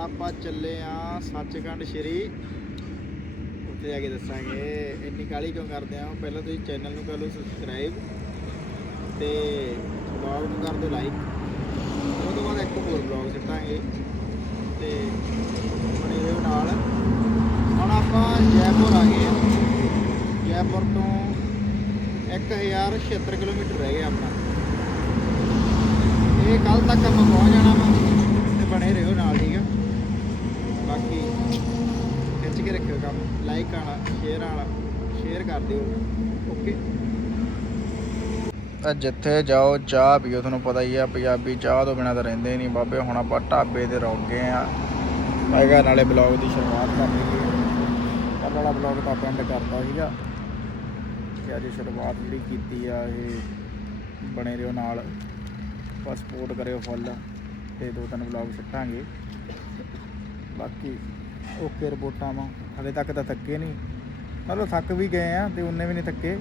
ਹੁਣ ਆਪਾਂ ਚੱਲੇ ਆ ਸੱਚਖੰਡ ਸ਼੍ਰੀ। ਉੱਥੇ ਜਾ ਕੇ ਦੱਸਾਂਗੇ ਇੰਨੀ ਕਾਲੀ ਕਿਉਂ ਕਰਦੇ ਆ ਪਹਿਲਾਂ ਤੁਸੀਂ ਚੈਨਲ ਨੂੰ ਕਰ ਲਓ ਸਬਸਕ੍ਰਾਈਬ ਤੇ ਵਲੌਗ ਨੂੰ ਕਰ ਦਿਓ ਲਾਈਕ ਉਹ ਤੋਂ ਬਾਅਦ ਇੱਕ ਹੋਰ ਵਲੌਗ ਸਿੱਟਾਂਗੇ ਤੇ ਬਣੇ ਰਹੋ ਨਾਲ। ਹੁਣ ਆਪਾਂ ਜੈਪੁਰ ਆ ਗਏ ਜੈਪੁਰ ਤੋਂ 1076 ਕਿਲੋਮੀਟਰ ਰਹਿ ਗਿਆ ਆਪਣਾ। ਇਹ ਕੱਲ ਤੱਕ ਆਪਾਂ ਪਹੁੰਚ ਜਾਣਾ ਵਾ। ਤੇ ਬਣੇ ਰਹੋ ਨਾਲ, ਠੀਕ ਆ? ਬਾਕੀ ਖਿੱਚ ਕੇ ਰੱਖਿਓ ਕੰਮ ਲਾਈਕ ਵਾਲਾ ਸ਼ੇਅਰ ਵਾਲਾ ਸ਼ੇਅਰ ਕਰ ਦਿਓ ਓਕੇ ਜਿੱਥੇ ਜਾਓ, ਚਾਹ ਪੀਓ, ਤੁਹਾਨੂੰ ਪਤਾ ਹੀ ਆ, ਪੰਜਾਬੀ ਚਾਹ ਤੋਂ ਬਿਨਾ ਤਾਂ ਰਹਿੰਦੇ ਨਹੀਂ ਬਾਬੇ, ਹੁਣ ਆਪਾਂ ਢਾਬੇ ਤੇ ਰੁਕ ਗਏ ਆ। ਮੈਂ ਕਿਹਾ ਨਾਲੇ ਬਲੌਗ ਦੀ ਸ਼ੁਰੂਆਤ ਕਰ ਲਈਏ ਕੱਲ੍ਹ ਵਾਲਾ ਬਲੌਗ ਤਾਂ ਆਪਾਂ ਐਂਡ ਕਰਤਾ ਸੀਗਾ। ਕਿ ਅੱਜ ਸ਼ੁਰੂਆਤ ਜਿਹੜੀ ਕੀਤੀ ਆ, ਇਹ ਬਣੇ ਰਹੋ ਨਾਲ। ਬਸ ਸਪੋਰਟ ਕਰਿਓ ਫੁੱਲ ਤੇ ਦੋ ਤਿੰਨ ਵਲੌਗ ਸਿੱਟਾਂਗੇ। ਬਾਕੀ ਓਕੇ ਰਿਪੋਰਟਾਂ ਵਾ, ਹਲੇ ਤੱਕ ਤਾਂ ਥੱਕੇ ਨਹੀਂ। ਮਤਲਬ ਥੱਕ ਵੀ ਗਏ ਆ ਤੇ ਉਹਨੇ ਵੀ ਨਹੀਂ ਥੱਕੇ।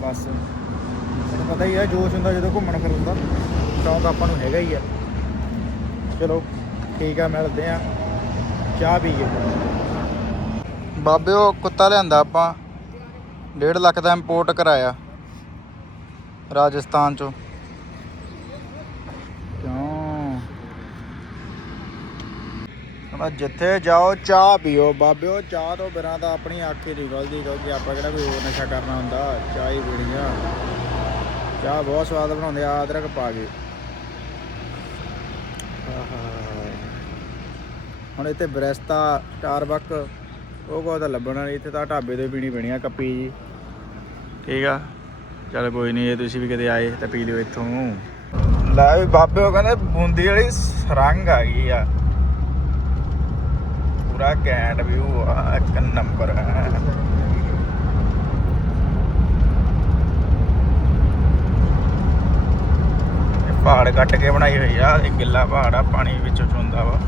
ਬਸ। ਤੁਹਾਨੂੰ ਪਤਾ ਹੀ ਆ, ਜੋਸ਼ ਹੁੰਦਾ ਜਦੋਂ ਘੁੰਮਣ ਫਿਰਨ ਦਾ। ਸ਼ੌਂਕ ਆਪਾਂ ਨੂੰ ਹੈਗਾ ਹੀ ਆ। ਚਲੋ, ਠੀਕ ਆ, ਮਿਲਦੇ ਆ। ਚਾਹ ਪੀਏ ਬਾਬੇ ਉਹ ਕੁੱਤਾ ਲਿਆਂਦਾ ਆਪਾਂ। 1.5 ਲੱਖ ਦਾ ਇੰਪੋਰਟ ਕਰਾਇਆ। ਰਾਜਸਥਾਨ ਚੋਂ ਕਿਉਂ ਕਹਿੰਦਾ ਜਿੱਥੇ ਜਾਓ, ਚਾਹ ਪੀਓ। ਬਾਬਿਓ, ਚਾਹ ਤੋਂ ਬਿਨਾਂ ਤਾਂ ਆਪਣੀ ਅੱਖ ਹੀ ਨਹੀਂ ਖੁੱਲਦੀ ਕਿਉਂਕਿ ਆਪਾਂ ਕਿਹੜਾ ਕੋਈ ਹੋਰ ਨਸ਼ਾ ਕਰਨਾ ਹੁੰਦਾ? ਚਾਹ ਹੀ ਪੀਣੀ ਆ। ਚਾਹ ਬਹੁਤ ਸਵਾਦ ਬਣਾਉਂਦੇ ਆ, ਅਦਰਕ ਪਾ ਕੇ। ਹੁਣ ਇੱਥੇ ਬਰੈਸਤਾ, ਸਟਾਰਬਕ, ਉਹ ਕੋਈ ਤਾਂ ਲੱਭਣਾ ਨਹੀਂ ਇੱਥੇ ਤਾਂ ਢਾਬੇ ਤੇ ਪੀਣੀ ਪੈਣੀ ਆ ਕੱਪੀ ਜੀ। ਠੀਕ ਆ? ਚਲ ਕੋਈ ਨਹੀਂ, ਜੇ ਤੁਸੀਂ ਵੀ ਕਦੇ ਆਏ ਤਾਂ ਪੀ ਲਿਓ ਇੱਥੋਂ। ਲੈ ਵੀ ਬਾਬੇ ਉਹ ਕਹਿੰਦੇ ਬੂੰਦੀ ਵਾਲੀ ਸਰੰਗ ਆ ਗਈ ਆ। ਪੂਰਾ ਕੈਂਟ ਵਿਊ ਆ, ਇੱਕ ਨੰਬਰ ਇਹ ਪਹਾੜ ਕੱਟ ਕੇ ਬਣਾਈ ਹੋਈ ਆ, ਇਹ ਗਿੱਲਾ ਪਹਾੜ ਆ, ਪਾਣੀ ਵਿੱਚੋਂ ਚੁੰਦਾ ਵਾ।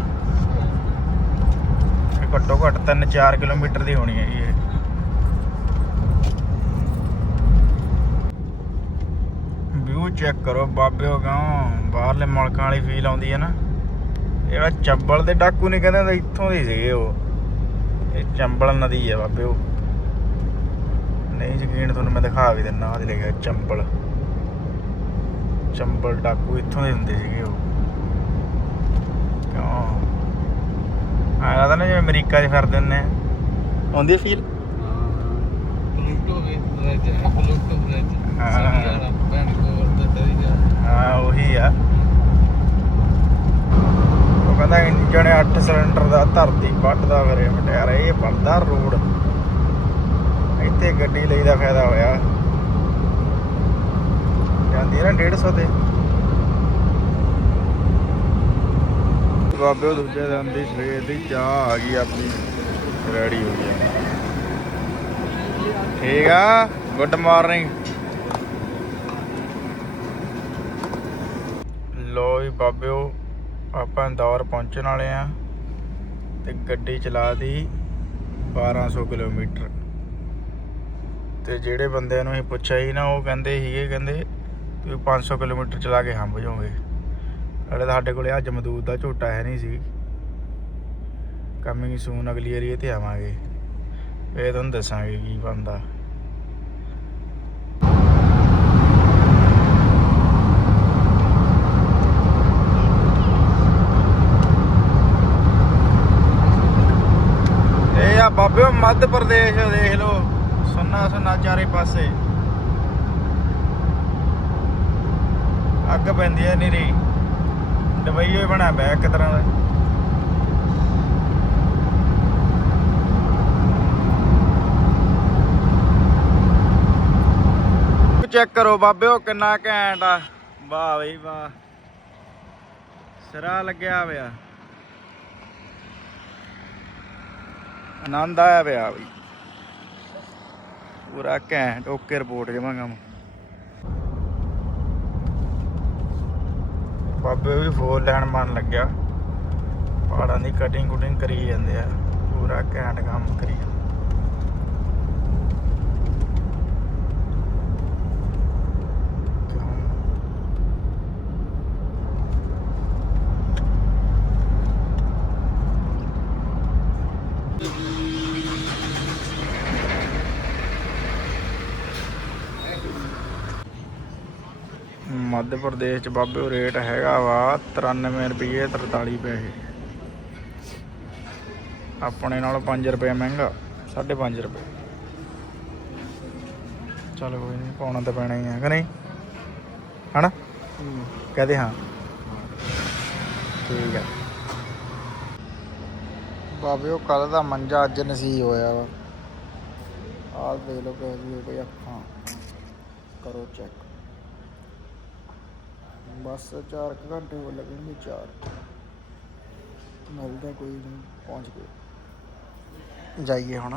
ਘੱਟੋ ਘੱਟ 3-4 ਕਿਲੋਮੀਟਰ ਦੀ ਹੋਣੀ ਹੈ ਜੀ ਇਹ। ਵਿਊ ਚੈੱਕ ਕਰੋ, ਬਾਬਿਓ ਗਾਂ ਬਾਹਰਲੇ ਮੁਲਕਾਂ ਵਾਲੀ ਫੀਲ ਆਉਂਦੀ ਹੈ ਨਾ। ਜਿਹੜਾ ਚੰਬਲ ਦੇ ਡਾਕੂ ਨਹੀਂ ਕਹਿੰਦੇ ਹੁੰਦੇ, ਇੱਥੋਂ ਦੇ ਸੀਗੇ ਉਹ। ਇਹ ਚੰਬਲ ਨਦੀ ਹੈ ਬਾਬਿਓ ਨਹੀਂ ਯਕੀਨ ਤੁਹਾਨੂੰ ਮੈਂ ਦਿਖਾ ਵੀ ਦਿੰਨਾ ਆਹ ਲਿਖਿਆ ਚੰਬਲ। ਚੰਬਲ ਡਾਕੂ ਇੱਥੋਂ ਦੇ ਹੁੰਦੇ ਸੀਗੇ ਉਹ। ਕਿਉਂ? ਆਹ ਲੱਗਦਾ ਨਾ ਜਿਵੇਂ ਅਮਰੀਕਾ 'ਚ ਫਿਰਦੇ ਹੁੰਦੇ ਆ। ਆਉਂਦੀ ਫੀਲ ਹਾਂ ਉਹੀ ਆ। ਉਹ ਕਹਿੰਦਾ ਇੰਜਣ 8 ਸਿਲੰਡਰ ਦਾ, ਧਰਤੀ ਵੱਢਦਾ ਫਿਰੇ ਮਟਿਆਰਾ ਇਹ ਬਣਦਾ ਰੋਡ। ਇੱਥੇ ਗੱਡੀ ਲਈ ਦਾ ਫਾਇਦਾ ਹੋਇਆ। ਜਾਂਦੀ ਹੈ ਨਾ 150 ਤੇ। ਬਾਬੇ ਉਹ ਦੂਜੇ ਦਿਨ ਦੀ ਸਵੇਰ ਦੀ ਚਾਹ ਆ ਗਈ, ਆਪਣੀ ਰੈਡੀ ਹੋ ਗਈ। ਠੀਕ ਆ, ਗੁੱਡ ਮਾਰਨਿੰਗ। ਲੋ ਵੀ ਬਾਬਿਓ ਆਪਾਂ ਇੰਦੌਰ ਪਹੁੰਚਣ ਵਾਲੇ ਆ ਤੇ ਗੱਡੀ ਚਲਾ ਦੀ 1200 ਕਿਲੋਮੀਟਰ। ਤੇ ਜਿਹੜੇ ਬੰਦਿਆਂ ਨੂੰ ਇਹ ਪੁੱਛਿਆ ਸੀ ਨਾ, ਉਹ ਕਹਿੰਦੇ ਸੀਗੇ, ਕਹਿੰਦੇ ਤੁਸੀਂ 500 ਕਿਲੋਮੀਟਰ ਚਲਾ ਕੇ ਹੰਭ ਜਾਓਗੇ। ਅੜੇ ਸਾਡੇ ਕੋਲੇ ਅੱਜ ਮਦੂਦ ਦਾ ਝੋਟਾ ਹੈ ਨਹੀਂ ਸੀ। ਕਮਿੰਗ ਸੂਨ ਅਗਲੀ ਏਰੀਏ ਤੇ ਆਵਾਂਗੇ। ਇਹ ਤੁਹਾਨੂੰ ਦੱਸਾਂਗੇ ਕੀ ਬਣਦਾ ਇਹ ਆ ਬਾਬਿਓ ਮੱਧ ਪ੍ਰਦੇਸ਼ ਦੇਖ ਲਓ। ਸੁੰਨਾ ਸੁੰਨਾ ਚਾਰੇ ਪਾਸੇ। ਅੱਗ ਪੈਂਦੀ ਹੈ ਨੀਰੀ ਡਬਈ ਹੋਈ ਬਣਾ ਪਿਆ ਇੱਕ ਤਰ੍ਹਾਂ ਦਾ। ਚੈੱਕ ਕਰੋ ਬਾਬਿਓ ਕਿੰਨਾ ਘੈਂਟ ਆ। ਵਾਹ ਬਈ ਵਾਹ। ਸਿਰਾ ਲੱਗਿਆ ਹੋਇਆ। ਆਨੰਦ ਆਇਆ ਪਿਆ ਬਈ। ਪੂਰਾ ਘੈਂਟ, ਓਕੇ ਰਿਪੋਰਟ ਜਮਾਂਗਾ ਮੈਂ। ਬਾਬੇ ਵੀ ਫੋਰ ਲੈਣ ਮਨ ਲੱਗਿਆ। ਪਹਾੜਾਂ ਦੀ ਕਟਿੰਗ ਕੁਟਿੰਗ ਕਰੀ ਜਾਂਦੇ ਆ। ਪੂਰਾ ਘੈਂਟ ਕੰਮ ਕਰੀ ਜਾਂਦੇ। ਕਿਉਂ? ਮੱਧ ਪ੍ਰਦੇਸ਼ ਚ ਬਾਬੇ ਰੇਟ ਹੈਗਾ ਵਾ 93 ਰੁਪਏ 43 ਪੈਸੇ। ਆਪਣੇ ਨਾਲ 5 ਰੁਪਏ ਮਹਿੰਗਾ 5.5 ਰੁਪਏ। ਚਲ ਕੋਈ ਨਹੀਂ ਪਾਉਣਾ ਤਾਂ ਪੈਣਾ ਹੀ ਆ, ਕਿ ਨਹੀਂ? ਹਨਾ? ਕਹਦੇ ਹਾਂ। ਠੀਕ ਹੈ ਬਾਬੇ, ਉਹ ਕੱਲ ਦਾ ਮੰਜਾ ਅੱਜ ਨਸੀਬ ਹੋਇਆ ਵਾ। ਆਹ ਦੇਖ ਲਓ ਕਿ ਜੀ ਕੋਈ ਅੱਖਾਂ ਕਰੋ ਚੈੱਕ ਬਸ 4 ਘੰਟੇ ਹੋ ਲੱਗਣਗੇ 4 ਮਿਲਦਾ ਕੋਈ ਨਹੀਂ, ਪਹੁੰਚ ਗਏ। ਜਾਈਏ ਹੁਣ।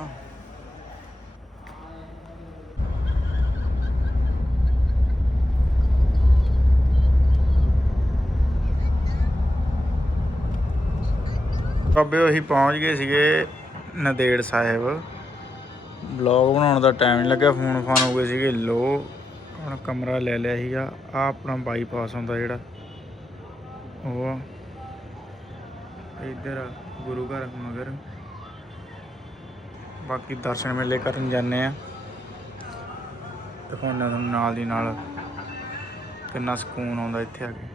ਬਾਬੇ ਉਹੀ ਪਹੁੰਚ ਗਏ ਸੀਗੇ ਨਦੇੜ ਸਾਹਿਬ। ਬਲੌਗ ਬਣਾਉਣ ਦਾ ਟਾਈਮ ਨਹੀਂ ਲੱਗਿਆ, ਫੋਨ ਫਾਨ ਹੋ ਗਏ ਸੀਗੇ, ਲੋ। ਹੁਣ ਕਮਰਾ ਲੈ ਲਿਆ ਸੀਗਾ। ਆ ਆਪਣਾ ਬਾਈਪਾਸ ਹੁੰਦਾ ਜਿਹੜਾ। ਉਹ ਆ। ਇੱਧਰ ਗੁਰੂ ਘਰ ਮਗਰ। ਬਾਕੀ ਦਰਸ਼ਨ ਮੇਲੇ ਕਰਨ ਜਾਂਦੇ ਆ। ਦਿਖਾਉਣਾ ਤੁਹਾਨੂੰ ਨਾਲ ਦੀ ਨਾਲ ਕਿੰਨਾ ਸਕੂਨ ਆਉਂਦਾ ਇੱਥੇ ਆ ਕੇ।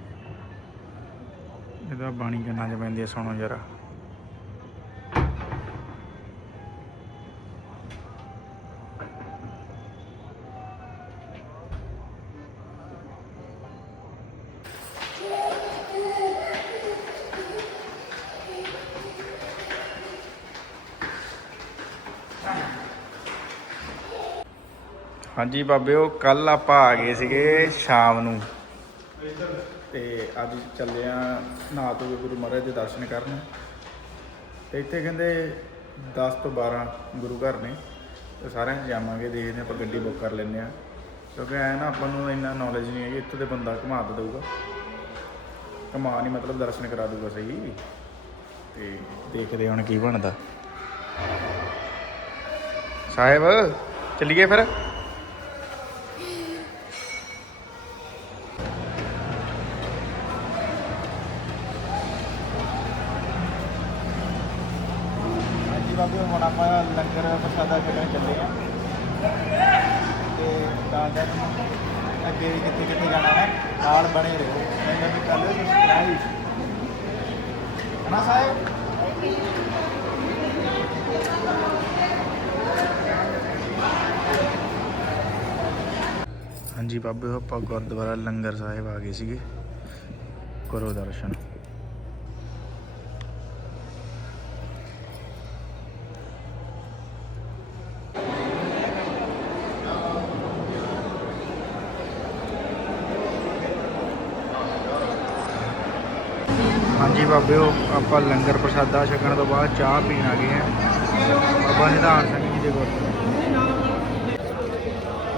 ਇਹਦਾ ਬਾਣੀ ਕੰਨਾਂ 'ਚ ਪੈਂਦੀ ਹੈ ਸੁਣੋ ਜਰਾ। ਹਾਂਜੀ ਬਾਬਿਓ ਕੱਲ ਆਪਾਂ ਆ ਗਏ ਸੀਗੇ ਸ਼ਾਮ ਨੂੰ। ਤੇ ਅੱਜ ਚੱਲੇ ਆ ਨਹਾ ਧੋ ਗੁਰੂ ਮਹਾਰਾਜ ਦੇ ਦਰਸ਼ਨ ਕਰਨ। ਤੇ ਇੱਥੇ ਕਹਿੰਦੇ 10 ਤੋਂ 12 ਗੁਰੂ ਘਰ ਨੇ। ਤੇ ਸਾਰਿਆਂ 'ਚ ਜਾਵਾਂਗੇ ਦੇਖਦੇ ਹਾਂ, ਆਪਾਂ ਗੱਡੀ ਬੁੱਕ ਕਰ ਲੈਂਦੇ ਆ। ਕਿਉਂਕਿ ਐ ਨਾ ਆਪਾਂ ਨੂੰ ਇੰਨਾ ਨੌਲੇਜ ਨਹੀਂ ਹੈਗੀ ਇੱਥੇ ਤੇ ਬੰਦਾ ਘੁਮਾ ਤਾਂ ਦਊਗਾ। ਘੁਮਾ ਨਹੀਂ ਮਤਲਬ ਦਰਸ਼ਨ ਕਰਾ ਦਊਗਾ ਸਹੀ। ਤੇ ਦੇਖਦੇ ਹਾਂ ਹੁਣ ਕੀ ਬਣਦਾ। ਸਾਹਿਬ ਚੱਲੀਏ ਫਿਰ ਹਾਂਜੀ ਬਾਬੇ ਹੁਣ ਆਪਾਂ ਲੰਗਰ ਪ੍ਰਸ਼ਾਦਾ ਛਕਣ ਚੱਲੇ ਆ। ਤੇ ਤਾਂ ਜਾ ਅੱਗੇ ਵੀ ਕਿੱਥੇ ਕਿੱਥੇ ਜਾਣਾ ਵਾ ਨਾਲ ਬਣੇ ਰਹੋ। ਮੈਨੂੰ ਵੀ ਕਰ ਲਿਓ ਸਬਸਕ੍ਰਾਈਬ ਹਨਾ ਸਾਹਿਬ? ਹਾਂਜੀ ਬਾਬੇ, ਆਪਾਂ ਗੁਰਦੁਆਰਾ ਲੰਗਰ ਸਾਹਿਬ ਆ ਗਏ ਸੀਗੇ। ਕਰੋ ਦਰਸ਼ਨ ਹਾਂਜੀ ਬਾਬਿਓ ਆਪਾਂ ਲੰਗਰ ਪ੍ਰਸ਼ਾਦਾ ਛਕਣ ਤੋਂ ਬਾਅਦ ਚਾਹ ਪੀਣ ਆ ਗਏ ਆ ਬਾਬਾ ਨਿਧਾਨ ਸਿੰਘ ਜੀ ਦੇ ਗੁਰਦੁਆਰੇ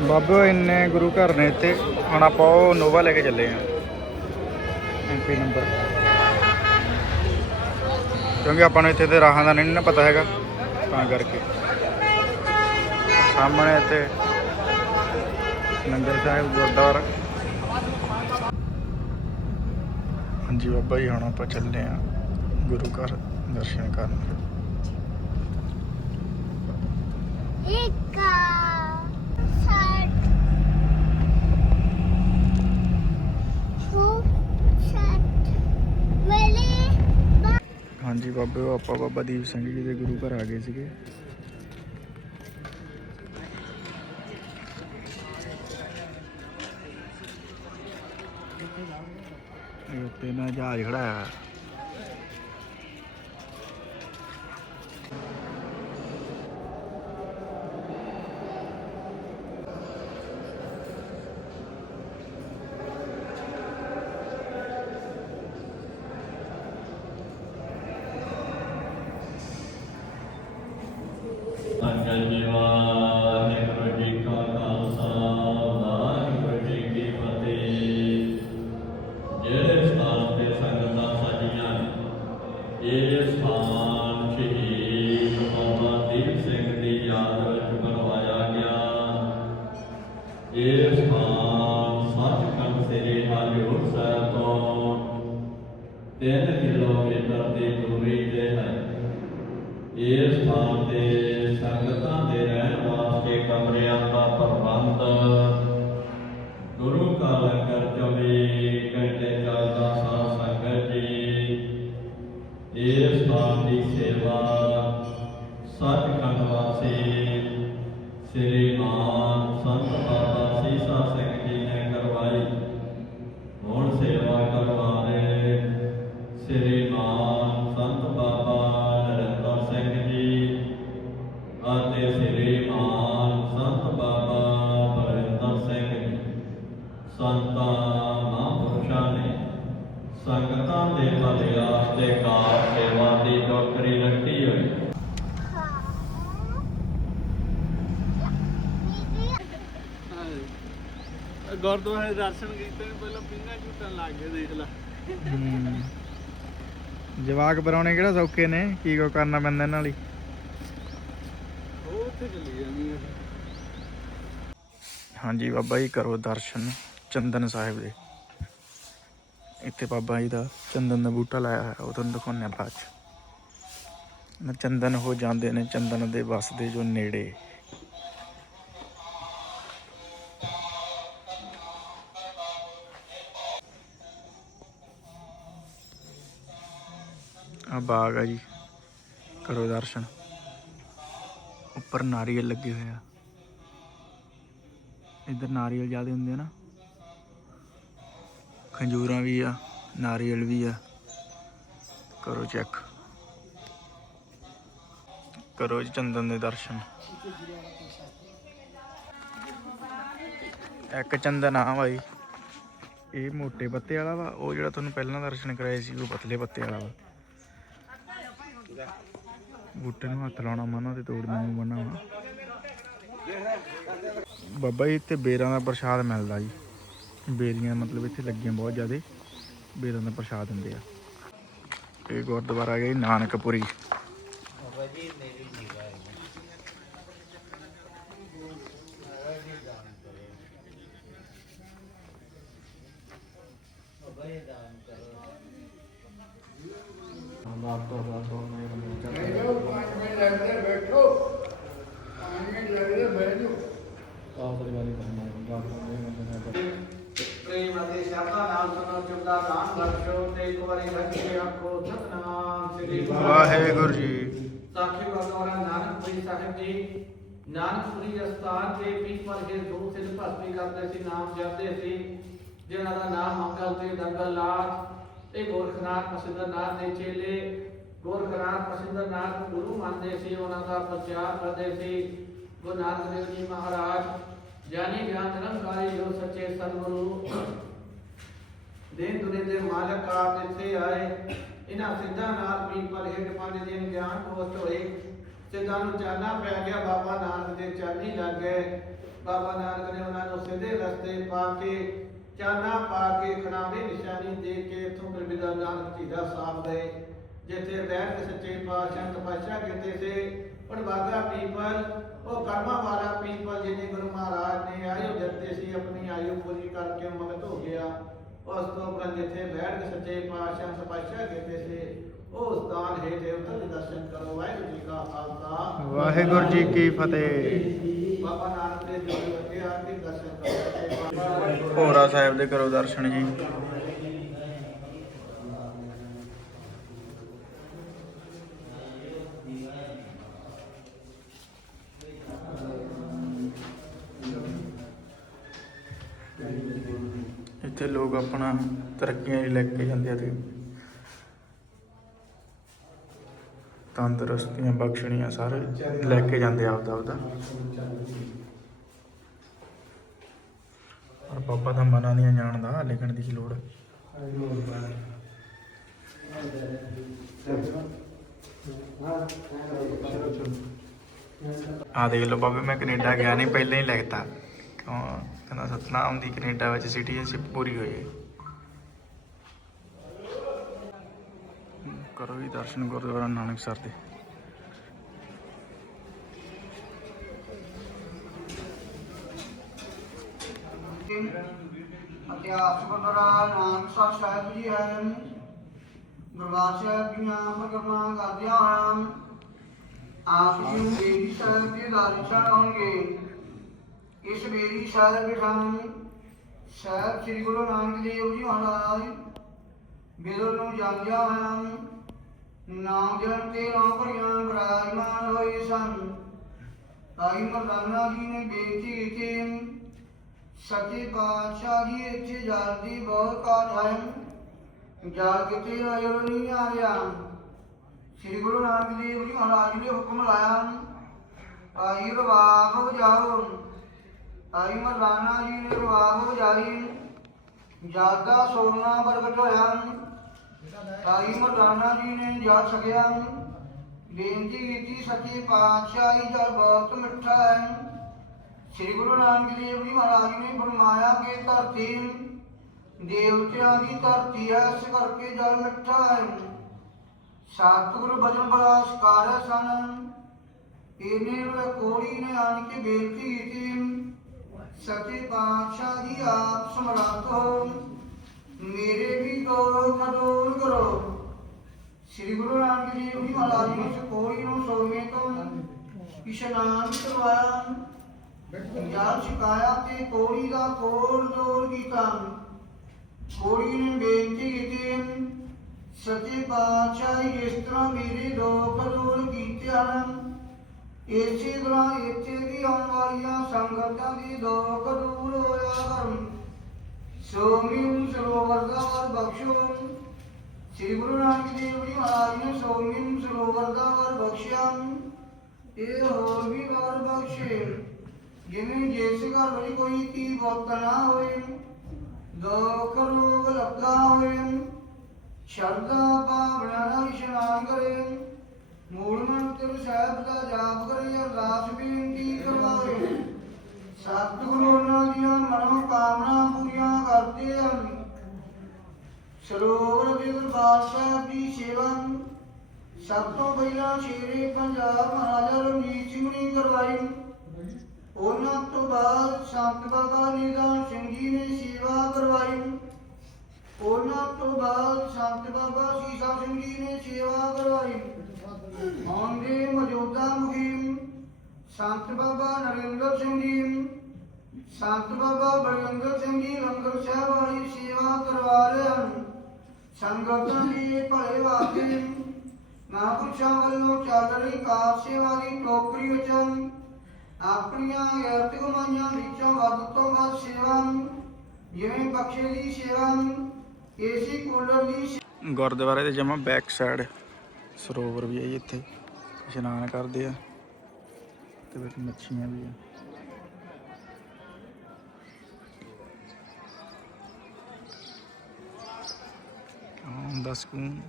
ਬਾਬਿਓ ਇੰਨੇ ਗੁਰੂ ਘਰ ਨੇ ਇੱਥੇ। ਹੁਣ ਆਪਾਂ ਉਹ ਨੋਵਾ ਲੈ ਕੇ ਚੱਲੇ ਆ ਐਮਪੀ ਨੰਬਰ ਕਿਉਂਕਿ ਆਪਾਂ ਨੂੰ ਇੱਥੇ ਤੇ ਰਾਹਾਂ ਦਾ ਨਹੀਂ ਨਾ ਪਤਾ ਹੈਗਾ, ਤਾਂ ਕਰਕੇ। ਸਾਹਮਣੇ ਇੱਥੇ ਲੰਗਰ ਸਾਹਿਬ, ਗੁਰਦੁਆਰਾ। ਹਾਂਜੀ ਬਾਬਾ ਜੀ, ਹੁਣ ਆਪਾਂ ਚੱਲੇ ਆ ਗੁਰੂ ਘਰ ਦਰਸ਼ਨ ਕਰਨ ਇੱਕ ਸਾਡ ਹੋ ਸੱਤ ਮਲੇ ਹਾਂਜੀ ਬਾਬੇ ਆਪਾਂ ਬਾਬਾ ਦੀਪ ਸਿੰਘ ਜੀ ਦੇ ਗੁਰੂ ਘਰ ਆ ਗਏ ਸੀਗੇ। ਇਹ ਉੱਤੇ ਨਾ ਜਹਾਜ਼ ਖੜਾ ਜਵਾਕ ਬਰਾਉਣੇ ਕਿਹੜਾ ਸੌਖੇ ਨੇ? ਕੀ ਕੋ ਕਰਨਾ ਪੈਂਦਾ ਇਹਨਾਂ ਲਈ? ਉਹ ਉੱਥੇ ਚਲੀ ਜਾਂਦੀ ਹੈ ਹਾਂਜੀ ਬਾਬਾ ਜੀ ਕਰੋ ਦਰਸ਼ਨ ਚੰਦਨ ਸਾਹਿਬ ਦੇ। ਇੱਥੇ ਬਾਬਾ ਜੀ ਦਾ ਚੰਦਨ ਦਾ ਬੂਟਾ ਲਾਇਆ ਹੋਇਆ ਉਹ ਤੁਹਾਨੂੰ ਦਿਖਾਉਂਦੇ ਹਾਂ ਬਾਅਦ ਚ। ਚੰਦਨ ਹੋ ਜਾਂਦੇ ਨੇ ਚੰਦਨ ਦੇ ਵਸਦੇ ਜੋ ਨੇੜੇ। ਆ ਬਾਗ ਆ ਜੀ। ਕਰੋ ਦਰਸ਼ਨ। ਉੱਪਰ ਨਾਰੀਅਲ ਲੱਗੇ ਹੋਏ ਆ। ਇੱਧਰ ਨਾਰੀਅਲ ਜ਼ਿਆਦਾ ਹੁੰਦੇ ਆ ਨਾ। ਖੰਜੂਰਾਂ ਵੀ ਆ, ਨਾਰੀਅਲ ਵੀ ਆ। ਕਰੋ ਚੈੱਕ ਕਰੋ ਜੀ ਚੰਦਨ ਦੇ ਦਰਸ਼ਨ। ਇੱਕ ਚੰਦਨ ਆ ਭਾਈ ਇਹ ਮੋਟੇ ਪੱਤੇ ਵਾਲਾ ਵਾ। ਉਹ ਜਿਹੜਾ ਤੁਹਾਨੂੰ ਪਹਿਲਾਂ ਦਰਸ਼ਨ ਕਰਾਏ ਸੀ, ਉਹ ਪਤਲੇ ਪੱਤੇ ਵਾਲਾ ਵਾ। ਬੂਟੇ ਨੂੰ ਹੱਥ ਲਾਉਣਾ ਮਨਾ ਤੇ ਤੋੜਨਾ ਨੂੰ ਮਨਾ ਬਾਬਾ ਜੀ, ਇੱਥੇ ਬੇਰਾਂ ਦਾ ਪ੍ਰਸ਼ਾਦ ਮਿਲਦਾ ਜੀ। ਬੇਰੀਆਂ ਮਤਲਬ ਇੱਥੇ ਲੱਗੀਆਂ ਬਹੁਤ ਜ਼ਿਆਦੇ, ਬੇਰਾਂ ਦਾ ਪ੍ਰਸ਼ਾਦ ਦਿੰਦੇ ਆ। ਇਹ ਗੁਰਦੁਆਰਾ ਗਿਆ ਜੀ, ਨਾਨਕਪੁਰੀ। ਪ੍ਰੇਮ ਚੁੱਲਾ ਦਾਨ ਬਖਸ਼ੋ ਤੇ ਇੱਕ ਵਾਰੀ ਰੱਖੇ ਆਖੋ ਸਤਨਾਮ ਸ੍ਰੀ ਵਾਹਿਗੁਰੂ ਜੀ। ਸਾਖੀ ਗੁਰਦੁਆਰਾ ਨਾਨਕਪੁਰੀ ਸਾਹਿਬ ਜੀ ਨਾਨਕਪੁਰੀ ਅਸਥਾਨ ਤੇ ਪੀਪਲ ਦੇ ਦੋ ਸਿਰ ਭਸਤੀ ਕਰਦੇ ਸੀ ਨਾਮ ਜਪਦੇ ਸੀ ਜਿਨ੍ਹਾਂ ਦਾ ਨਾਮ ਮੰਗਲ ਤੇ ਦੰਗਲ ਨਾਥ ਇਹ ਗੋਰਖਨਾਥ ਪ੍ਰਸਿੱਧਨਾਥ ਦੇ ਚੇਲੇ। ਗੋਰਖਨਾਥ ਪ੍ਰਸਿੱਧਨਾਥ ਨੂੰ ਗੁਰੂ ਮੰਨਦੇ ਸੀ ਉਹਨਾਂ ਦਾ ਪ੍ਰਚਾਰ ਕਰਦੇ ਸੀ। ਗੁਰੂ ਨਾਨਕ ਦੇਵ ਜੀ ਮਹਾਰਾਜ ਜਾਨੀ ਗਿਆਨ ਨਿਰੰਕਾਰੀ ਜੋ ਸੱਚੇ ਸਤਿਗੁਰੂ ਦੇਨ ਦੁਨੀਆ ਦੇ ਮਾਲਕ ਆਪ ਇੱਥੇ ਆਏ। ਇਹਨਾਂ ਸਿੱਧਾਂ ਨਾਲ ਪੀਪਲ ਹੇਠ ਪੰਜ ਦਿਨ ਗਿਆਨ ਕੋਸਤ ਹੋਏ। ਸਿੱਧਾਂ ਨੂੰ ਚਾਨਣਾ ਪੈ ਗਿਆ, ਬਾਬਾ ਨਾਨਕ ਦੇ ਚਾਨੀ ਲੱਗ ਗਏ। ਬਾਬਾ ਨਾਨਕ ਨੇ ਉਹਨਾਂ ਨੂੰ ਸਿੱਧੇ ਰਸਤੇ ਪਾ ਕੇ, ਚਾਨਣਾ ਪਾ ਕੇ ਖਣਾਵੇ ਨਿਸ਼ਾਨੀ ਦੇ ਕੇ ਇਥੋਂ ਫਿਰ ਨਾਨਕ ਜੀ ਦਾ ਸਾਥ ਗਏ ਜਿੱਥੇ ਬੈਠ ਕੇ ਸੱਚੇ ਪਾਤਸ਼ਾਹ, ਤਪੱਸਿਆ ਕੀਤੇ ਸੇ ਪੜਵਾਗਾ ਪੀਪਲ, ਉਹ ਕਰਮਾਂ ਵਾਲਾ ਪੀਪਲ ਜਿਹਨੇ ਗੁਰੂ ਮਹਾਰਾਜ ਨੇ ਆਯੁ ਦਿੱਤੇ ਸੀ ਆਪਣੀ ਆਯੂ ਪੂਰੀ ਕਰਕੇ ਮਗਤ ਹੋ ਗਿਆ। ਉਸ ਤੋਂ ਬਾਅਦ ਜਿੱਥੇ ਬੈਠ ਕੇ ਸੱਚੇ ਪਾਤਸ਼ਾਹ ਤਪੱਸਿਆ ਕੀਤੇ ਸੀ ਉਹ ਸਥਾਨ ਹੈ ਤੇ ਉੱਥੇ ਦੇ ਦਰਸ਼ਨ ਕਰੋ ਵਾਹਿਗੁਰੂ ਜੀ ਕਾ ਖਾਲਸਾ। ਵਾਹਿਗੁਰੂ ਜੀ ਕੀ ਫਤਿਹ। ਬਾਬਾ ਨਾਨਕ ਦੇ ਜੋ ਅੱਗੇ ਆ ਕੇ ਦਰਸ਼ਨ ਕਰੋ ਭੋਰਾ ਸਾਹਿਬ ਦੇ ਕਰੋ ਦਰਸ਼ਨ ਜੀ। ਇੱਥੇ ਲੋਕ ਆਪਣਾ ਤਰੱਕੀਆਂ ਲੈ ਕੇ ਜਾਂਦੇ ਆ ਤੇ ਤੰਦਰੁਸਤੀਆਂ, ਬਖਸ਼ਣੀਆਂ ਸਾਰੇ ਲੈ ਕੇ ਜਾਂਦੇ ਆ ਆਪਦਾ ਆਪਦਾ। ਪਰ ਬਾਬਾ ਦਾ ਮਨਾਂ ਦੀਆਂ ਜਾਣਦਾ ਲਿਖਣ ਦੀ ਕੀ ਲੋੜ। ਆ ਦੇਖ ਲਓ ਬਾਬੇ, ਮੈਂ ਕੈਨੇਡਾ ਗਿਆ ਨਹੀਂ ਪਹਿਲਾਂ ਹੀ ਲਿਖਤਾ। ਕਿਉਂ ਕਹਿੰਦਾ ਸਤਨਾਮ ਦੀ ਕੈਨੇਡਾ ਵਿੱਚ ਸਿਟੀਜ਼ਨਸ਼ਿਪ ਪੂਰੀ ਹੋਈ ਹੈ। ਕਰੋ ਵੀ ਦਰਸ਼ਨ ਗੁਰਦੁਆਰਾ ਨਾਨਕਸਰ ਦੇ। ਇਤਿਹਾਸ ਗੁਰਦੁਆਰਾ ਨਾਨਕਸਰ ਸਾਹਿਬ ਜੀ ਹੈ ਦਰਬਾਰ ਸਾਹਿਬ ਦੀਆਂ ਪਰਕਰਮਾਂ ਕਰਦਿਆਂ ਹਾਂ ਆਪ ਜੀ ਨੂੰ ਬੇਰੀ ਸਾਹਿਬ ਦੀ ਦਰਸ਼ਨ ਹੋਣਗੇ ਇਸ ਬੇਰੀ ਸਾਹਿਬ ਵਿਖਾਂ ਸਾਹਿਬ ਸ੍ਰੀ ਗੁਰੂ ਨਾਨਕ ਦੇਵ ਜੀ ਮਹਾਰਾਜ ਬਿਰਲ ਨੂੰ ਜਾਂਦਿਆਂ ਹਾਂ ਨਾਮ ਜਨ ਤੇ ਨਾਮ ਭਰੀਆਂ ਵਿਰਾਜਮਾਨ ਹੋਏ ਸਨ। ਤਾਈ ਮਰਦਾਨਾ ਜੀ ਨੇ ਬੇਨਤੀ ਕੀਤੀ, ਸੱਚੇ ਪਾਤਸ਼ਾਹ ਜੀ, ਇੱਥੇ ਜਲ ਦੀ ਬਹੁਤ ਘਾਟ ਹੈ ਜਲ ਕਿਤੇ ਨਜ਼ਰ ਨਹੀਂ ਆ ਰਿਹਾ। ਸ੍ਰੀ ਗੁਰੂ ਨਾਨਕ ਦੇਵ ਜੀ ਮਹਾਰਾਜ ਨੇ ਹੁਕਮ ਲਾਇਆ ਆਈ ਰਵਾਬ ਜਾਓ ਆਈ ਮਲਾਨਾ ਜੀ ਨੇ ਰਵਾਬ ਵਜਾਈ ਜ਼ਿਆਦਾ ਸੋਨਾ ਪ੍ਰਗਟ ਹੋਇਆ ਸਾਈ ਮਲਾਨਾ ਜੀ ਨੇ ਜਾ ਸਕਿਆ ਬੇਨਤੀ ਕੀਤੀ ਸੱਚੇ ਪਾਤਸ਼ਾਹੀ ਜਲ ਬਹੁਤ ਮਿੱਠਾ ਹੈ। ਸ੍ਰੀ ਗੁਰੂ ਨਾਨਕ ਦੇਵ ਜੀ ਮਹਾਰਾਜ ਨੇ ਫਰਮਾਇਆ ਕਿ ਧਰਤੀ ਦੇਵਤਿਆਂ ਦੀ ਧਰਤੀ ਹੈ, ਇਸ ਕਰਕੇ ਜਲ ਮਿੱਠਾ ਹੈ। ਸਤਿਗੁਰੂ ਬਚਨ ਬੜਾ ਸਕਾਰ ਸਨ। ਇਹਨੇ ਕੋੜੀ ਨੇ ਆਣ ਕੇ ਬੇਨਤੀ ਕੀਤੀ। ਸੱਚੇ ਪਾਤਸ਼ਾਹ ਜੀ ਆਪ ਸਮਰੱਥ ਹੋ ਮੇਰੇ ਵੀ ਦੋ ਖਡੋਲ ਕਰੋ। ਸ੍ਰੀ ਗੁਰੂ ਨਾਨਕ ਦੇਵ ਜੀ ਮਹਾਰਾਜ ਨੇ ਇਸ ਨੂੰ ਸੋਮੇ ਤੋਂ ਇਸ਼ਨਾਨ ਕਰਵਾਇਆ। ਜਲ ਛਕਾਇਆ ਤੇ ਕੋੜੀ ਦਾ ਕੋੜ ਜੋੜ ਕੀਤਾ। ਕੋੜੀ ਨੇ ਬੇਨਤੀ ਕੀਤੀ ਸੱਚੇ ਪਾਤਸ਼ਾਹ ਇਸ ਤਰ੍ਹਾਂ ਮੇਰੇ ਦੁੱਖ ਦੂਰ ਕੀਤੇ ਹਨ। ਇਸੇ ਤਰ੍ਹਾਂ ਇੱਥੇ ਵੀ ਆਉਣ ਵਾਲੀਆਂ ਸੰਗਤਾਂ ਦੀ ਦੁੱਖ ਦੂਰ ਹੋਇਆ ਕਰਨ ਸੋਮਿਉ ਸਰੋਵਰ ਦਾ ਵਰ ਬਖਸ਼ੋ। ਸ੍ਰੀ ਗੁਰੂ ਨਾਨਕ ਦੇਵ ਜੀ ਮਹਾਰਾਜ ਨੇ ਸੋਮਿਉ ਸਰੋਵਰ ਦਾ ਵਰ ਬਖਸ਼ਿਆ। ਇਹ ਹੋਰ ਵੀ ਵਰ ਬਖਸ਼ੇ। ਜਿਵੇਂ ਜਿਸ ਘਰ ਵਿੱਚ ਕੋਈ ਕੀ ਬੁੱਤ ਨਾ ਹੋਏ ਦੁੱਖ ਰੋਗ ਲੱਗਾ ਹੋਏ, ਸ਼ਰਧਾ ਭਾਵਨਾ ਨਾਲ ਇਸ਼ਨਾਨ ਕਰੇ। ਮੂਲ ਮੰਤਰ ਸਾਹਿਬ ਦਾ ਜਾਪ ਕਰੇ ਅਰਦਾਸ ਬੇਨਤੀ ਕਰਵਾਵੇ ਸਤਿਗੁਰੂ ਉਹਨਾਂ ਦੀਆਂ ਮਨੋ ਕਾਮਨਾ ਪੂਰੀਆਂ ਕਰਦੇ ਹਨ। ਸਰੋਵਰ ਦੇ ਦਰਬਾਰ ਸਾਹਿਬ ਦੀ ਸੇਵਾ ਸਭ ਤੋਂ ਪਹਿਲਾਂ ਸ਼ੇਰੇ ਪੰਜਾਬ ਮਹਾਰਾਜਾ ਰਣਜੀਤ ਸਿੰਘ ਨੇ ਕਰਵਾਈ। ਉਹਨਾਂ ਤੋਂ ਬਾਅਦ ਸੰਤ ਬਾਬਾ ਨਿਦਾਨ ਸਿੰਘ ਜੀ ਨੇ ਸੇਵਾ ਕਰਵਾਈ। ਉਹਨਾਂ ਤੋਂ ਬਾਅਦ ਸੰਤ ਬਾਬਾ ਸੀਸਾ ਸਿੰਘ ਜੀ ਨੇ ਸੇਵਾ ਕਰਵਾਈ। ਹੁਣ ਦੇ ਮੌਜੂਦਾ ਮੁਖੀ ਸੰਤ ਬਾਬਾ ਨਰਿੰਦਰ ਸਿੰਘ ਜੀ। ਸੰਤ ਬਾਬਾ ਬਲਵਿੰਦਰ ਸਿੰਘ ਜੀ ਲੰਗਰ ਸਾਹਿਬ ਵਾਲੀ ਸੇਵਾ ਕਰਵਾ ਰਹੇ ਹਨ। ਸੰਗਤਾਂ ਦੀ ਭਲੇ ਵਾਸਤੇ ਮਹਾਂਪੁਰਸ਼ਾਂ ਵੱਲੋਂ ਚੱਲ ਰਹੀ ਕਾਰ ਸੇਵਾ ਦੀ ਟੋਕਰੀ ਵਿੱਚ ਆਪਣੀਆਂ ਗਿਰਤ ਕਮਾਈਆਂ ਵਿੱਚੋਂ ਵੱਧ ਤੋਂ ਵੱਧ ਸੇਵਾ ਜਿਵੇਂ ਬਖਸ਼ੇ ਦੀ ਸੇਵਾ ਏਸੀ ਕੂਲਰ ਦੀ ਸੇਵਾ, ਗੁਰਦੁਆਰੇ ਦੇ ਜਮਾ ਬੈਕ ਸਾਈਡ ਸਰੋਵਰ ਵੀ ਹੈ ਜੀ ਇੱਥੇ। ਇਸ਼ਨਾਨ ਕਰਦੇ ਆ। ਤੇ ਵਿੱਚ ਮੱਛੀਆਂ ਵੀ ਆ। ਆਉਂਦਾ ਸਕੂਨ।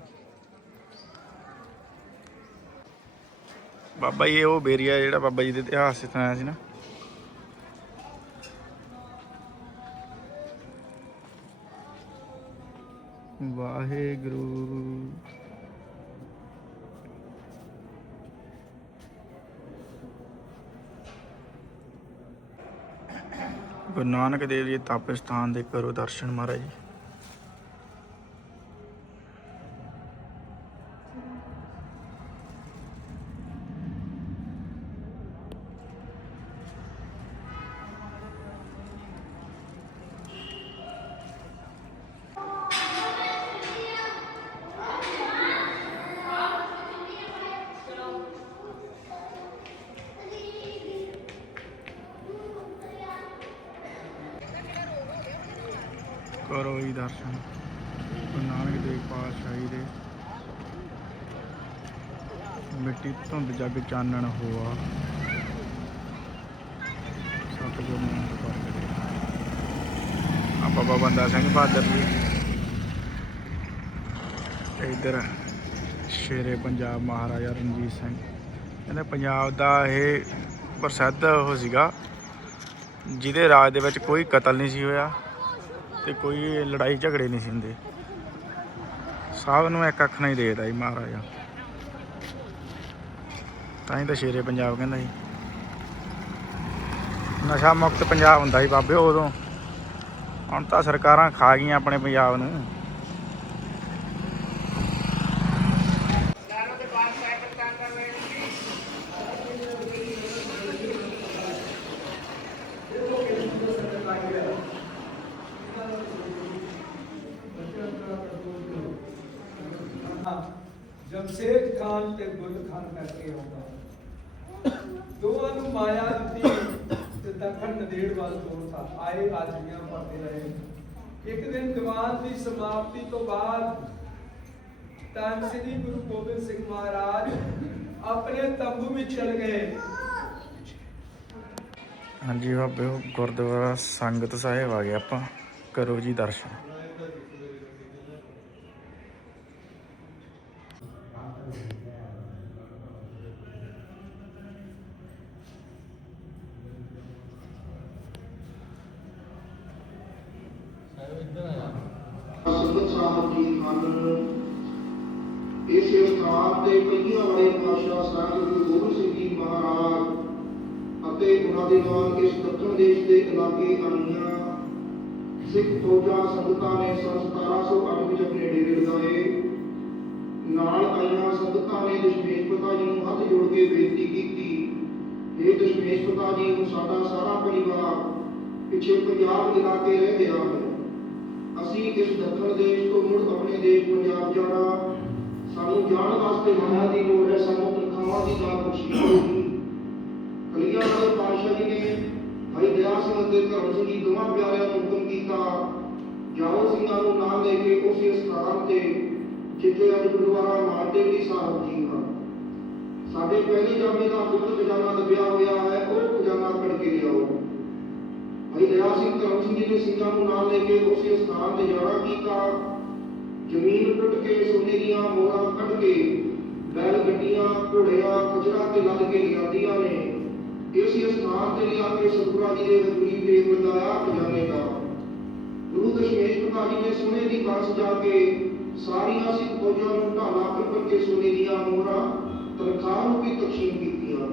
ਬਾਬਾ ਜੀ ਉਹ ਬੇਰੀਆ ਜਿਹੜਾ ਬਾਬਾ ਜੀ ਦੇ ਇਤਿਹਾਸ ਚ ਸੁਣਾਇਆ ਸੀ ਨਾ। ਨਾਨਕ ਦੇਵ ਜੀ ਤਪ ਸਥਾਨ ਦੇ ਕਰੋ ਦਰਸ਼ਨ ਮਹਾਰਾਜ ਜੀ। ਦਰਸ਼ਨ। ਗੁਰੂ ਨਾਨਕ ਦੇਵ ਪਾਤਸ਼ਾਹੀ ਦੇ। ਮਿੱਟੀ ਧੁੰਦ ਜਗ ਚਾਨਣ ਹੋਆ। ਸਤਿਗੁਰੂ ਨਾਮ ਆ ਬਾਬਾ ਬੰਦਾ ਸਿੰਘ ਬਹਾਦਰ ਜੀ। ਤੇ ਇੱਧਰ ਸ਼ੇਰੇ ਪੰਜਾਬ ਮਹਾਰਾਜਾ ਰਣਜੀਤ ਸਿੰਘ। ਕਹਿੰਦੇ ਪੰਜਾਬ ਦਾ ਇਹ ਪ੍ਰਸਿੱਧ ਉਹ ਸੀਗਾ, ਜਿਹਦੇ ਰਾਜ ਦੇ ਵਿੱਚ ਕੋਈ ਕਤਲ ਨਹੀਂ ਸੀ ਹੋਇਆ। ਤੇ ਕੋਈ ਲੜਾਈ ਝਗੜੇ ਨਹੀਂ ਸੀ ਹੁੰਦੇ। ਸਭ ਨੂੰ ਇੱਕ ਅੱਖ ਨਾਲ ਹੀ ਦੇਖਦਾ ਜੀ ਮਹਾਰਾਜਾ। ਤਾਂ ਹੀ ਤਾਂ ਸ਼ੇਰੇ ਪੰਜਾਬ ਕਹਿੰਦਾ ਜੀ ਨਸ਼ਾ ਮੁਕਤ ਪੰਜਾਬ ਹੁੰਦਾ ਸੀ ਬਾਬੇ ਉਦੋਂ। ਹੁਣ ਤਾਂ ਸਰਕਾਰਾਂ ਖਾ ਗਈਆਂ ਆਪਣੇ ਪੰਜਾਬ ਨੂੰ ਜਮਸ਼ੇਦ ਖਾਨ ਤੇ ਗੁਲ ਖਾਨ ਕਰਕੇ ਆਉਂਦਾ ਦੋਵਾਂ ਨੂੰ ਮਾਇਆ ਦਿੱਤੀ ਤੇ ਦੱਖਣ ਨਦੇੜ ਵੱਲ ਤੋਰ ਸਾ ਆਏ ਆਜੀਆਂ ਪਰਦੇ ਰਹੇ ਇੱਕ ਦਿਨ ਦੀਵਾਨ ਦੀ ਸਮਾਪਤੀ ਤੋਂ ਬਾਅਦ ਤਾਂ ਸ੍ਰੀ ਗੁਰੂ ਗੋਬਿੰਦ ਸਿੰਘ ਮਹਾਰਾਜ ਆਪਣੇ ਤੰਬੂ ਵਿੱਚ ਚਲ ਗਏ। ਹਾਂਜੀ ਬਾਬੇ, ਗੁਰਦੁਆਰਾ ਸੰਗਤ ਸਾਹਿਬ ਆ ਗਏ ਆਪਾਂ। ਕਰੋ ਜੀ ਦਰਸ਼ਨ। ਪਿਤਾ ਜੀ ਨੂੰ ਸਾਡਾ ਸਾਰਾ ਪਰਿਵਾਰ ਪਿੱਛੇ ਪੰਜਾਬ ਇਲਾਕੇ ਰਹਿ ਗਿਆ ਹੈ। ਅਸੀਂ ਇਸ ਦੱਖਣ ਦੇਸ਼ ਤੋਂ ਮੁੜ ਆਪਣੇ ਦੇਸ਼ ਪੰਜਾਬ ਜਾਣਾ, ਸਾਨੂੰ ਜਾਣ ਵਾਸਤੇ ਮਾਇਆ ਦੀ ਲੋੜ ਹੈ, ਸਾਨੂੰ ਤਨਖਾਹਾਂ ਦੀ ਨਾ ਖੁਸ਼ੀ ਹੋਊਗੀ ਕਲੀਆਂ ਵਾਲੇ ਪਾਤਸ਼ਾਹ ਜੀ ਨੇ ਭਾਈ ਦਇਆ ਸਿੰਘ ਅਤੇ ਧਰਮ ਜੀ ਦੋਵਾਂ ਪਿਆਰਿਆਂ ਨੂੰ ਹੁਕਮ ਕੀਤਾ, ਜਾਓ ਸਿੰਘਾਂ ਨੂੰ ਨਾਲ ਲੈ ਕੇ ਉਸੇ ਸਥਾਨ ਤੇ, ਜਿੱਥੇ ਅੱਜ ਗੁਰਦੁਆਰਾ ਮਾਨਦੇਵੀ ਸਾਹਿਬ ਜੀ ਸਾਡੇ ਪਹਿਲੀ ਜਾਮੇ ਦਾ ਗੁਪਤ ਖਜ਼ਾਨਾ ਲੱਭਿਆ ਹੋਇਆ ਹੈ, ਉਹ ਖਜ਼ਾਨਾ ਕੱਢ ਕੇ ਲਿਆਓ। ਭਾਈ ਦਇਆ ਸਿੰਘ ਧਰਮ ਸਿੰਘ ਜੀ ਨੇ ਸਿੰਘਾਂ ਨੂੰ ਨਾਲ ਲੈ ਕੇ ਉਸੇ ਸਥਾਨ ਤੇ ਜਾਣਾ ਕੀਤਾ ਜ਼ਮੀਨ ਟੁੱਟ ਕੇ, ਸੋਨੇ ਦੀਆਂ ਮੋਹਰਾਂ ਕੱਢ ਕੇ, ਬੈਲ ਗੱਡੀਆਂ, ਘੋੜਿਆਂ ਖਜਰਾ ਤੇ ਲੱਦ ਕੇ ਲਿਆਂਦੀਆਂ ਨੇ। ਇਸੇ ਸਥਾਨ ਤੇ ਲਿਆ ਕੇ ਸਤਿਗੁਰਾਂ ਜੀ ਦੇ ਹਜ਼ੂਰੀ ਤੇ ਬਰਦਾਇਆ ਖਜ਼ਾਨੇ ਦਾ। ਗੁਰੂ ਦਸ਼ਮੇਸ਼ ਪਿਤਾ ਜੀ ਨੇ ਸੋਨੇ ਦੀ ਬੱਸ ਜਾ ਕੇ ਸਾਰੀਆਂ ਸਿੱਖ ਫੌਜਾਂ ਨੂੰ ਢਾਲਾ ਕਰ ਕੇ ਸੋਨੇ ਦੀਆਂ ਮੋਹਰਾਂ ਤਨਖਾਹ ਨੂੰ ਵੀ ਤਕਸੀਮ ਕੀਤੀਆਂ।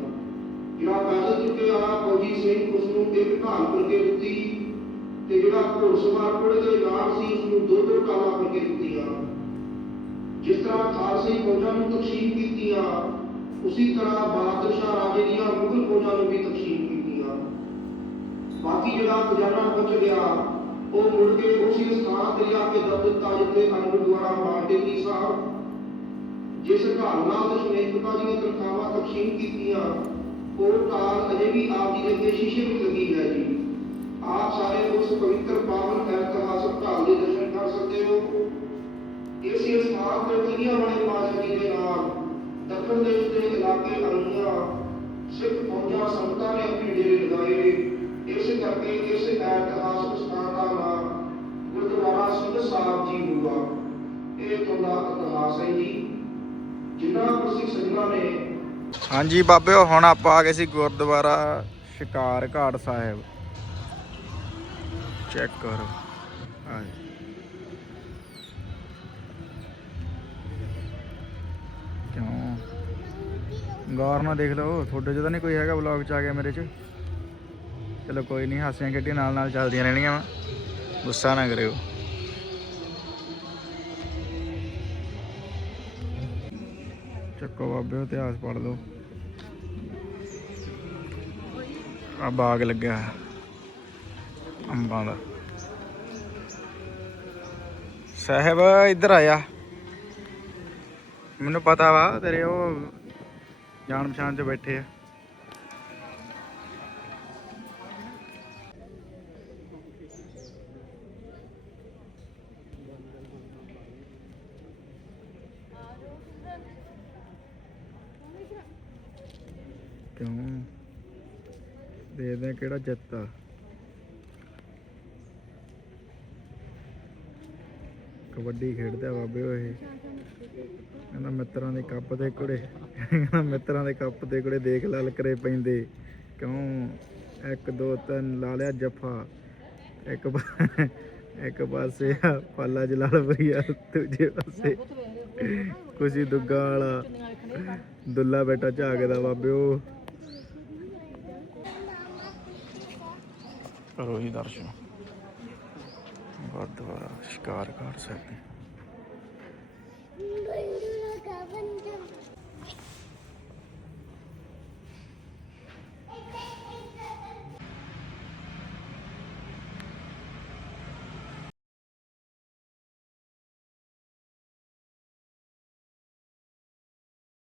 ਜਿਹੜਾ ਪੈਦਲ ਚੁੱਕਿਆ ਫੌਜੀ ਸਿੰਘ ਉਸ ਨੂੰ ਇੱਕ ਢਾਲ ਕਰਕੇ ਦਿੱਤੀ ਤੇ ਜਿਹੜਾ ਘੋੜਸਵਾਰ ਕੋਲੇ ਦੇ ਨਾਲ ਸੀ ਉਸ ਨੂੰ ਦੋ ਦੋ ਢਾਲਾਂ ਕਰਕੇ ਦਿੱਤੀਆਂ। ਜਿਸ ਤਰ੍ਹਾਂ ਖਾਲਸੇ ਫੌਜਾਂ ਨੂੰ ਤਕਸੀਮ ਕੀਤੀਆਂ, ਉਸੇ ਤਰ੍ਹਾਂ ਬਹਾਦਰ ਸ਼ਾਹ ਰਾਜੇ ਦੀਆਂ ਮੁਗਲ ਫੌਜਾਂ ਨੂੰ ਵੀ ਤਕਸੀਮ ਕੀਤੀਆਂ। ਬਾਕੀ ਜਿਹੜਾ ਖਜ਼ਾਨਾ ਬਚ ਗਿਆ, ਉਹ ਮੁੜ ਕੇ ਉਸੇ ਸਥਾਨ ਤੇ ਲਿਆ ਕੇ ਦਬ ਦਿੱਤਾ, ਜਿੱਥੇ ਅੱਜ ਗੁਰਦੁਆਰਾ ਮਾਰਟੇਲੀ ਸਾਹਿਬ। ਜਿਸ ਢਾਲ ਨਾਲ ਦਸ਼ਮੇਸ਼ ਪਿਤਾ ਜੀ ਨੇ ਤਨਖਾਹਾਂ ਤਕਸੀਮ ਕੀਤੀਆਂ ਉਹ ਢਾਲ ਅਜੇ ਵੀ ਆਪ ਜੀ ਦੇ ਅੱਗੇ ਸ਼ੀਸ਼ੇ ਵਿੱਚ ਲੱਗੀ ਹੈ ਜੀ। ਆਪ ਸਾਰੇ ਉਸ ਪਵਿੱਤਰ ਪਾਵਨ ਇਤਿਹਾਸਕ ਢਾਲ ਦੇ ਦਰਸ਼ਨ ਕਰ ਸਕਦੇ ਹੋ। ਇਸੇ ਸਥਾਨ ਤੇ ਕਈਆਂ ਵਾਲੇ ਪਾਸ਼ਾ ਜੀ ਦੇ ਨਾਲ, ਦੱਖਣ ਦੇਸ਼ ਦੇ ਇਲਾਕੇ ਆਈਆਂ ਸਿੱਖ ਫੌਜਾਂ ਸੰਗਤਾਂ ਨੇ ਆਪਣੇ ਡੇਰੇ ਲਗਾਏ ਇਸ ਕਰਕੇ ਇਸ ਇਤਿਹਾਸਕ ਸਥਾਨ ਦਾ ਨਾਮ ਗੁਰਦੁਆਰਾ ਸਿੰਘ ਸਾਹਿਬ ਜੀ ਹੋਊਗਾ। ਇਹ ਤੋਂ ਦਾ ਇਤਿਹਾਸ ਹੈ ਜੀ। ਜਿਨ੍ਹਾਂ ਗੁਰਸਿੱਖ ਸੱਜਣਾ ਨੇ ਹਾਂਜੀ ਬਾਬਿਓ ਹੁਣ ਆਪਾਂ ਆ ਗਏ ਸੀ ਗੁਰਦੁਆਰਾ ਸ਼ਿਕਾਰ ਘਾਟ ਸਾਹਿਬ। ਚੈੱਕ ਕਰੋ। ਹਾਂਜੀ। ਕਿਉਂ? ਗੌਰ ਨਾਲ ਦੇਖ ਲਓ, ਤੁਹਾਡੇ 'ਚ ਤਾਂ ਨਹੀਂ ਕੋਈ ਹੈਗਾ ਵਲੌਗ 'ਚ ਆ ਗਿਆ ਮੇਰੇ 'ਚ। ਚਲੋ ਕੋਈ ਨਹੀਂ, ਹਾਸੀਆਂ ਖੇਡੀਆਂ ਨਾਲ ਨਾਲ ਚੱਲਦੀਆਂ ਰਹਿਣੀਆਂ ਵਾ। ਗੁੱਸਾ ਨਾ ਕਰਿਓ। ਚੱਕੋ ਬਾਬੇ, ਇਤਿਹਾਸ ਪੜ ਲਓ। ਆ ਬਾਗ ਲੱਗਿਆ ਅੰਬਾਂ ਦਾ। ਸਾਹਿਬ, ਇੱਧਰ ਆਇਆ ਮੈਨੂੰ ਪਤਾ ਵਾ, ਤੇਰੇ ਉਹ ਜਾਣ ਪਛਾਣ ਚ ਬੈਠੇ ਆ। ਜਿੱਤਾ ਕਬੱਡੀ ਖੇਡਦੇ ਬਾਬੇ ਉਹ ਇਹ। ਕਹਿੰਦਾ ਮਿੱਤਰਾਂ ਦੇ ਕੱਪ ਦੇ ਕੁੜੇ ਕਹਿੰਦਾ ਮਿੱਤਰਾਂ ਦੇ ਕੱਪ ਦੇ ਕੁੜੇ ਦੇਖ ਲਾਲ ਕਰੇ ਪੈਂਦੇ। ਕਿਉਂ? ਇੱਕ, ਦੋ, ਤਿੰਨ ਲਾ ਲਿਆ ਜੱਫਾ। ਇੱਕ ਇੱਕ ਪਾਸੇ ਆ ਪਾਲਾ ਜਲਾਲ ਭਈਆ ਦੂਜੇ ਪਾਸੇ ਖੁਸ਼ੀ ਦੁੱਗਾ ਵਾਲਾ। ਦੁੱਲਾ ਬੇਟਾ ਝਾਕਦਾ ਬਾਬੇ ਉਹ ਕਰੋ ਜੀ ਦਰਸ਼ਨ ਗੁਰਦੁਆਰਾ ਸ਼ਿਕਾਰ ਘਾਟ ਸਾਹਿਬ